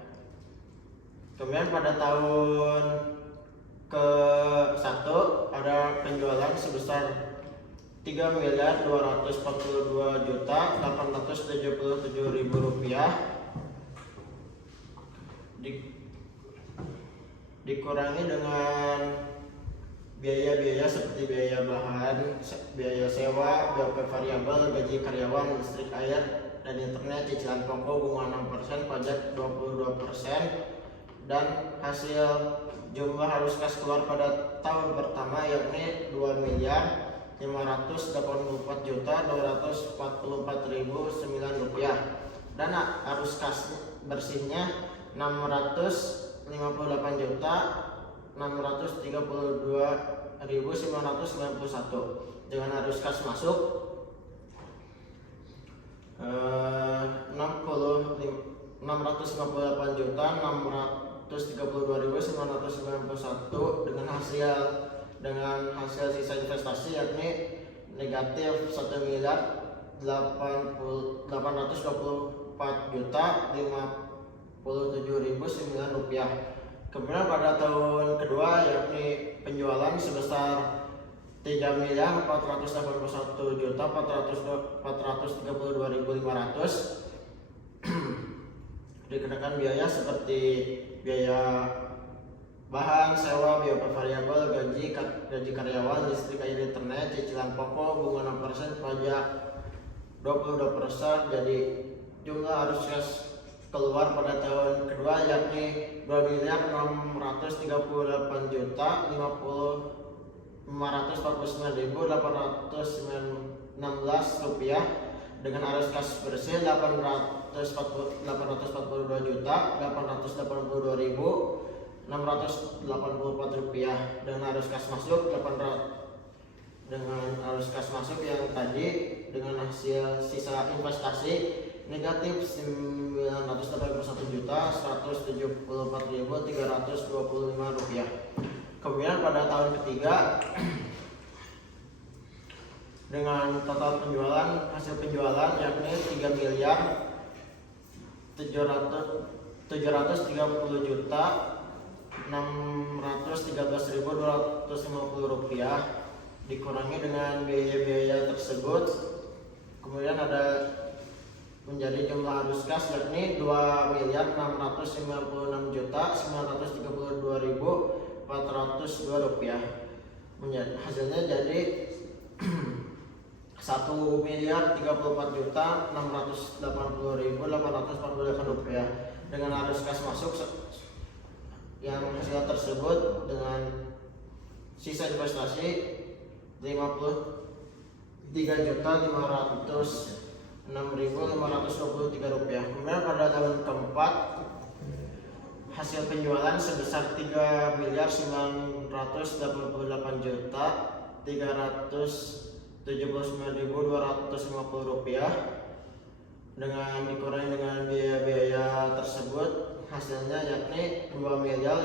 Kemudian pada tahun ke-1 ada penjualan sebesar 3.242.877.000 rupiah dikurangi dengan biaya-biaya seperti biaya bahan, biaya sewa, biaya variabel, gaji karyawan, listrik, air, dan internet, cicilan pokok bunga 6%, pajak 22%, dan hasil jumlah arus kas keluar pada tahun pertama yakni 2.544.244.009 rupiah dan arus kas bersihnya 652.991 dengan arus kas masuk 658.632.991 dengan hasil sisa investasi yakni negatif 1.824.057.009 rupiah. Kemudian pada tahun kedua yakni penjualan sebesar 3.481.432.500 dikenakan biaya seperti biaya bahan, sewa, biaya variabel, gaji karyawan, listrik, air, internet, cicilan pokok, bunga 6%, pajak 22%. Jadi jumlah arus kas keluar pada tahun kedua yakni 2.439.816 rupiah dengan arus kas bersih 842.882.684 rupiah dengan arus kas masuk yang tadi dengan hasil sisa investasi negatif 981.174.325 rupiah. Kemudian pada tahun ketiga dengan total hasil penjualan yakni 3 miliar 730 juta 613.250 rupiah dikurangi dengan biaya-biaya tersebut, kemudian ada menjadi jumlah arus kas yakni 2 miliar 696 juta 932.402 rupiah. Hasilnya jadi 1 miliar 34 juta 680.848 rupiah dengan arus kas masuk yang hasil tersebut dengan sisa investasi 53.506.523 rupiah. Kemudian pada tahun keempat hasil penjualan sebesar 3 miliar 988 juta 379.250 rupiah dengan dikurangi dengan biaya-biaya tersebut, hasilnya yakni 2 miliar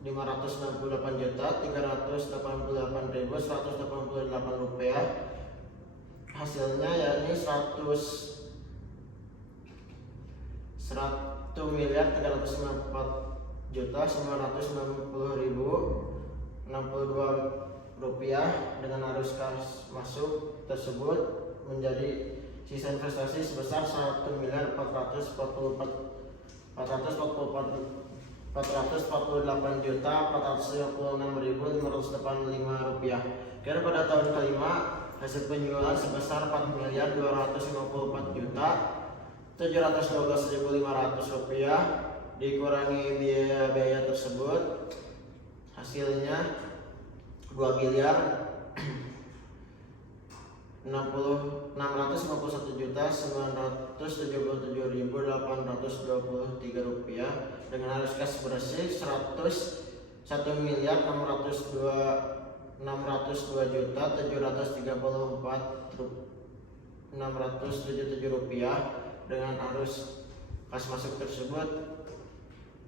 598 juta 388.188 rupiah. Hasilnya yakni 100 miliar 394 juta 990.062 rupiah dengan arus kas masuk tersebut menjadi sisa investasi sebesar 1 miliar 448 juta 456.585 rupiah. Karena pada tahun kelima hasil penjualan sebesar 4 miliar 254 juta 712.500 rupiah dikurangi biaya tersebut, hasilnya 2 miliar 651 juta 977.823 rupiah dengan arus kas bersih 101 miliar 602 juta 734.677 rupiah dengan arus kas masuk tersebut.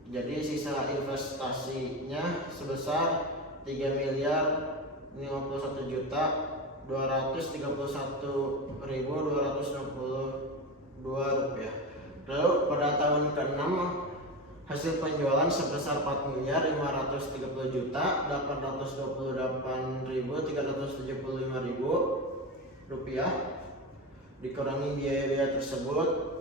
Jadi sisa investasinya sebesar 3 miliar 51 juta 231.262 rupiah. Lalu pada tahun ke-6 hasil penjualan sebesar 4 miliar 530 juta 828.375 rupiah dikurangi biaya-biaya tersebut,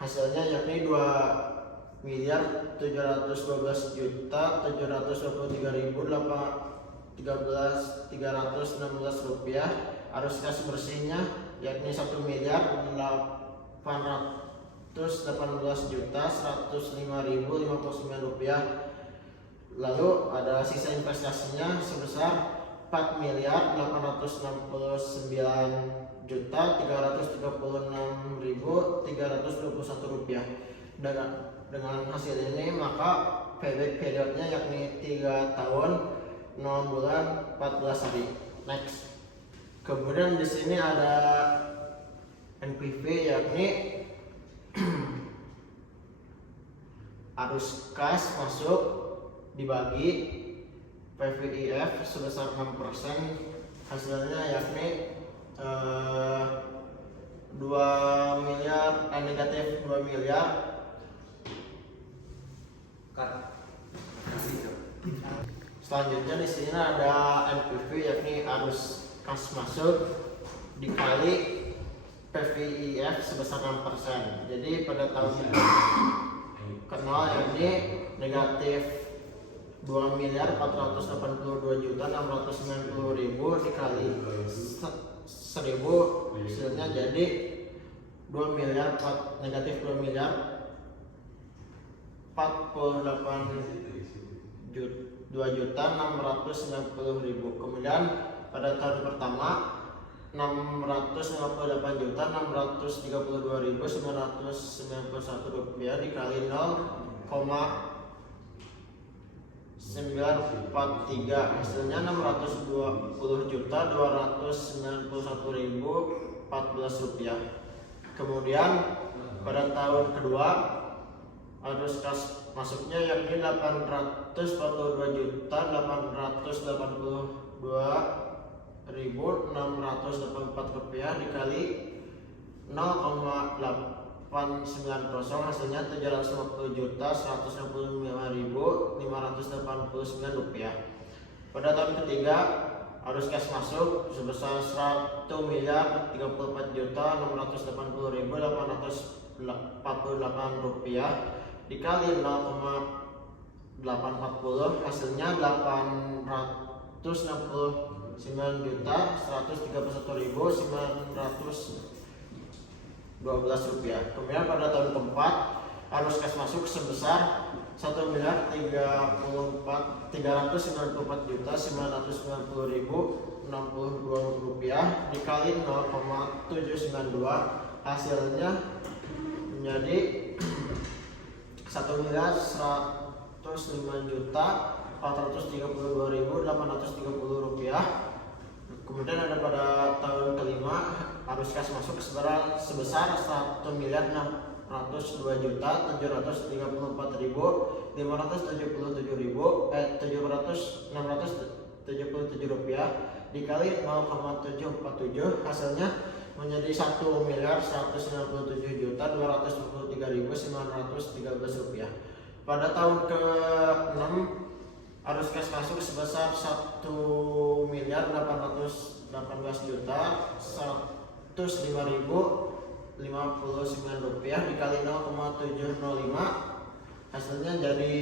hasilnya yakni 2 miliar 712 juta 723.316 rupiah. Arus kas bersihnya yakni 1 miliar 818 juta 105.059 rupiah. Lalu ada sisa investasinya sebesar 4 miliar 869 juta 336.321 rupiah. Dengan hasil ini maka payback periodnya yakni 3 tahun 0 bulan 14 hari. Next. Kemudian di sini ada NPV yakni arus kas masuk dibagi PVIF sebesar 6%, hasilnya yakni 2 miliar negatif 2 miliar. Selanjutnya di sini ada NPV yakni arus kas masuk dikali PVIF sebesar 6%. Jadi pada tahun ke-0 yakni negatif 2 miliar 482 juta 690.000 dikali 1000, hasilnya jadi 2 miliar negatif 2 miliar 48 juta 690.000. Kemudian pada tahun pertama 658 juta 632.991 rupiah dikali 0,943, hasilnya 620 juta 291.014 rupiah. Kemudian pada tahun kedua arus kas masuknya yakni 842 juta 882 rupiah dikali 0,890 hasilnya 750.165.589 rupiah. Pada tahun ketiga arus kas masuk sebesar 1.344.680.848 rupiah dikali 0,840 hasilnya 869.131.912 rupiah. Kemudian pada tahun keempat arus kas masuk sebesar 1.394.990.962 rupiah dikali 0,792 hasilnya menjadi 1.105.432.830 rupiah. Kemudian ada pada tahun kelima arus kas masuk sebesar 1.277.577 rupiah dikali 0,747 hasilnya menjadi 1.197.223.913 rupiah. Pada tahun ke-6 arus kas masuk sebesar 1.815.105.059 rupiah dikali 0,705 hasilnya jadi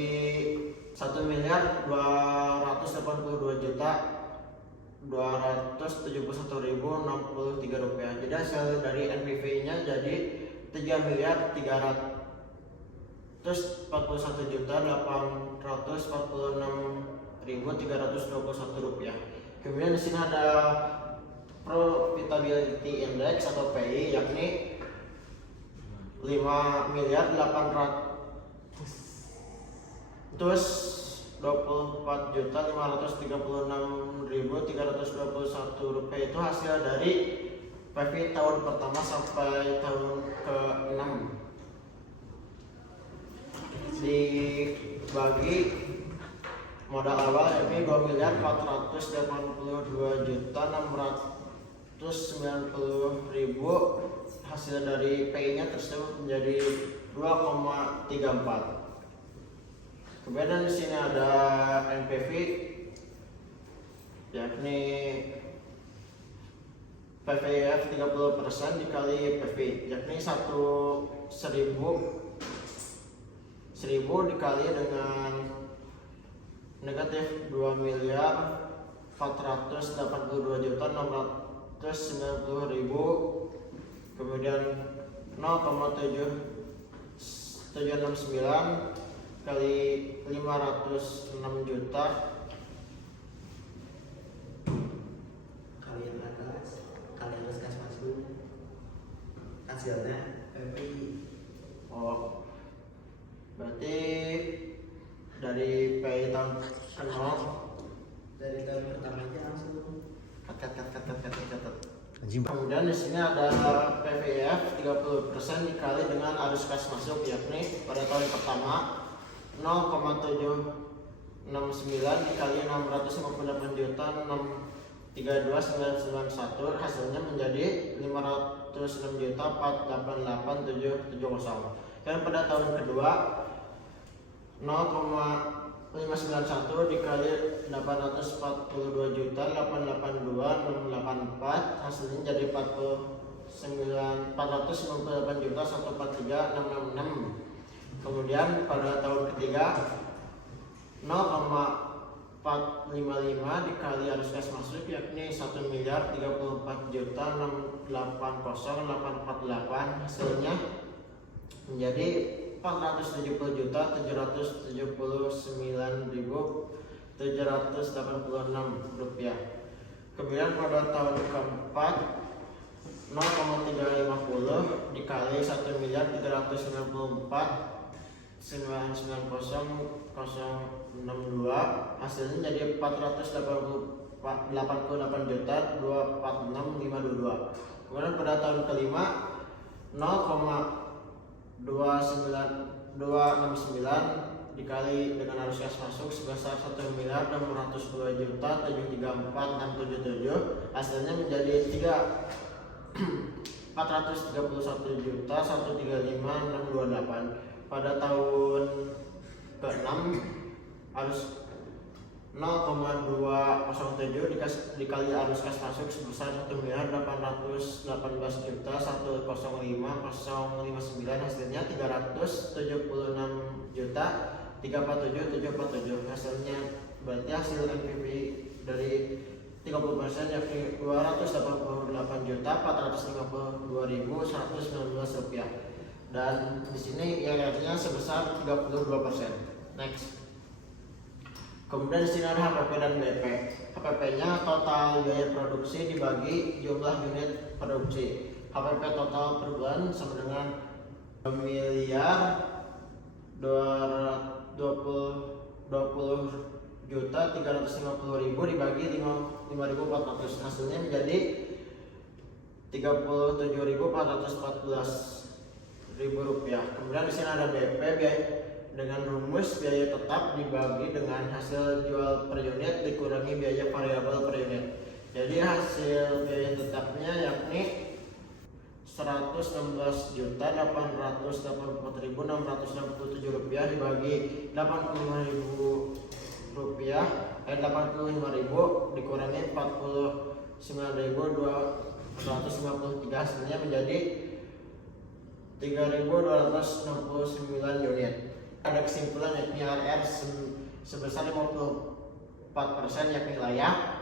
1.282.271.063 rupiah. Jadi hasil dari NPV-nya jadi 3.341.846.321 rupiah. Kemudian di sini ada profitability index atau PI yakni 5.424.536.321 rupiah. Itu hasil dari PV tahun pertama sampai tahun ke-6 dibagi modal awal yakni 2.482.690.000 hasil dari PI nya tersebut menjadi 2,34. Kemudian di sini ada NPV yakni PVF 30% dikali PV yakni 1.000 dikali dengan negatif 2.482.690.000 kemudian 0,769 kali 506 juta kalian atas kalian harus kas masuk hasilnya PPI. Oh, berarti dari PI tahun ke-0 Dari tahun pertama aja langsung catat. Kemudian di sini ada PVF 30% dikali dengan arus kas masuk yakni pada tahun pertama 0,769 dikali 658.632.991 hasilnya menjadi 506.488.770. Dan pada tahun kedua 0,591 dikali 842.882.684 hasilnya jadi 498.143.666. Kemudian pada tahun ketiga 0,455 dikali arus kas masuk yakni 1.034.680.848 hasilnya menjadi 470.779.786 rupiah. Kemudian pada tahun keempat 0,350 dikali 1.394.990.062 hasilnya jadi 488.246.522. Kemudian pada tahun kelima 0,269 dikali dengan arus kas masuk sebesar 1.602.734.677, hasilnya menjadi 431.135.628. Pada tahun ke-6 arus 0,207 dikali arus kas masuk sebesar 1.818.105.059, hasilnya 376.347.747. Hasilnya berarti hasil NPV dari 30% yakni 288.452.119 rupiah, dan di sini IRR-nya sebesar 32%. Next. Kemudian di sini ada HPP dan BP. HPP-nya total biaya produksi dibagi jumlah unit produksi. HPP total per bulan sama dengan 2.350.000 dibagi 5.400, hasilnya menjadi 37.414.000 rupiah. Kemudian di sini ada BP dengan rumus biaya tetap dibagi dengan hasil jual per unit dikurangi biaya variabel per unit. Jadi hasil biaya tetapnya yakni 116.884.667 rupiah dibagi 85.000 rupiah, 85.000 dikurangi 49.253, hasilnya menjadi 3.269 unit. Ada kesimpulan yakni IRR sebesar 54% yakni layak,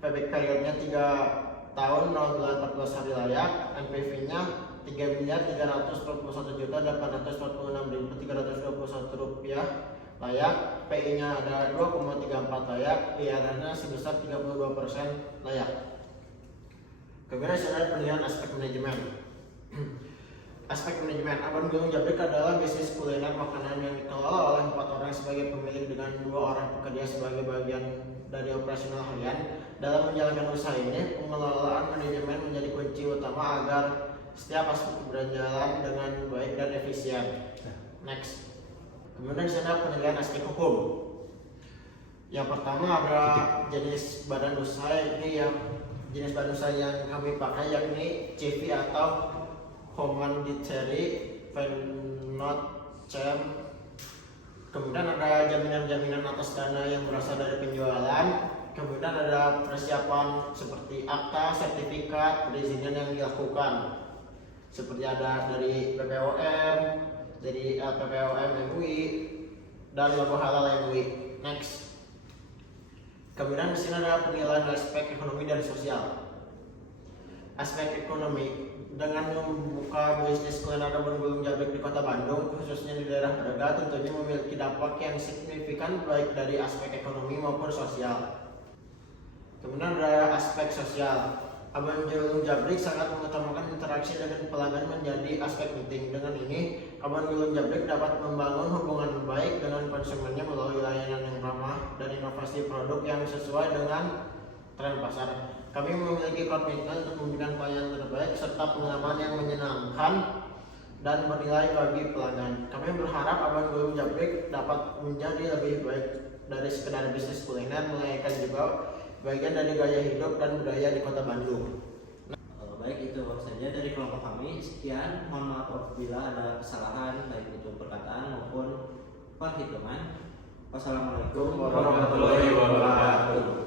payback periodnya 3 tahun 0 bulan 14 hari layak, NPV-nya 3.846.321 rupiah layak, PI-nya ada 2,34 layak, IRR-nya sebesar 32% layak. Kemudian ada penilaian aspek manajemen. Aspek manajemen, Abang Gulung Jabrik adalah bisnis kuliner makanan yang dikelola oleh 4 orang sebagai pemilik dengan 2 orang pekerja sebagai bagian dari operasional harian. Dalam menjalankan usaha ini, pengelolaan manajemen menjadi kunci utama agar setiap aspek berjalan dengan baik dan efisien. Next. Kemudian ada penilaian aspek hukum. Yang pertama ada jenis badan usaha, ini yang jenis badan usaha yang kami pakai yakni CV atau Commanditary Vennote Chain. Kemudian ada jaminan-jaminan atas dana yang berasal dari penjualan. Kemudian ada persiapan seperti akta, sertifikat, perizinan yang dilakukan. Seperti ada dari BPOM, dari LPPOM MUI, dan logo halal MUI. Next. Kemudian di sini ada penilaian aspek ekonomi dan sosial. Aspek ekonomi, dengan membuka bisnis kuliner Abang Gulung Jabrik di Kota Bandung, khususnya di daerah Braga, tentunya memiliki dampak yang signifikan baik dari aspek ekonomi maupun sosial. Kemudian ada aspek sosial. Abang Gulung Jabrik sangat mengutamakan interaksi dengan pelanggan menjadi aspek penting. Dengan ini, Abang Gulung Jabrik dapat membangun hubungan baik dengan konsumennya melalui layanan yang ramah dan inovasi produk yang sesuai dengan tren pasar. Kami memiliki komitmen untuk memberikan pelayanan terbaik serta pengalaman yang menyenangkan dan bernilai bagi pelanggan. Kami berharap Abang Gulung Jabrik dapat menjadi lebih baik dari sekedar bisnis kuliner, melainkan juga bagian dari gaya hidup dan budaya di Kota Bandung. Baik, itu saja dari kelompok kami. Sekian, mohon maaf apabila ada kesalahan baik itu perkataan maupun perhitungan. Wassalamualaikum warahmatullahi wabarakatuh.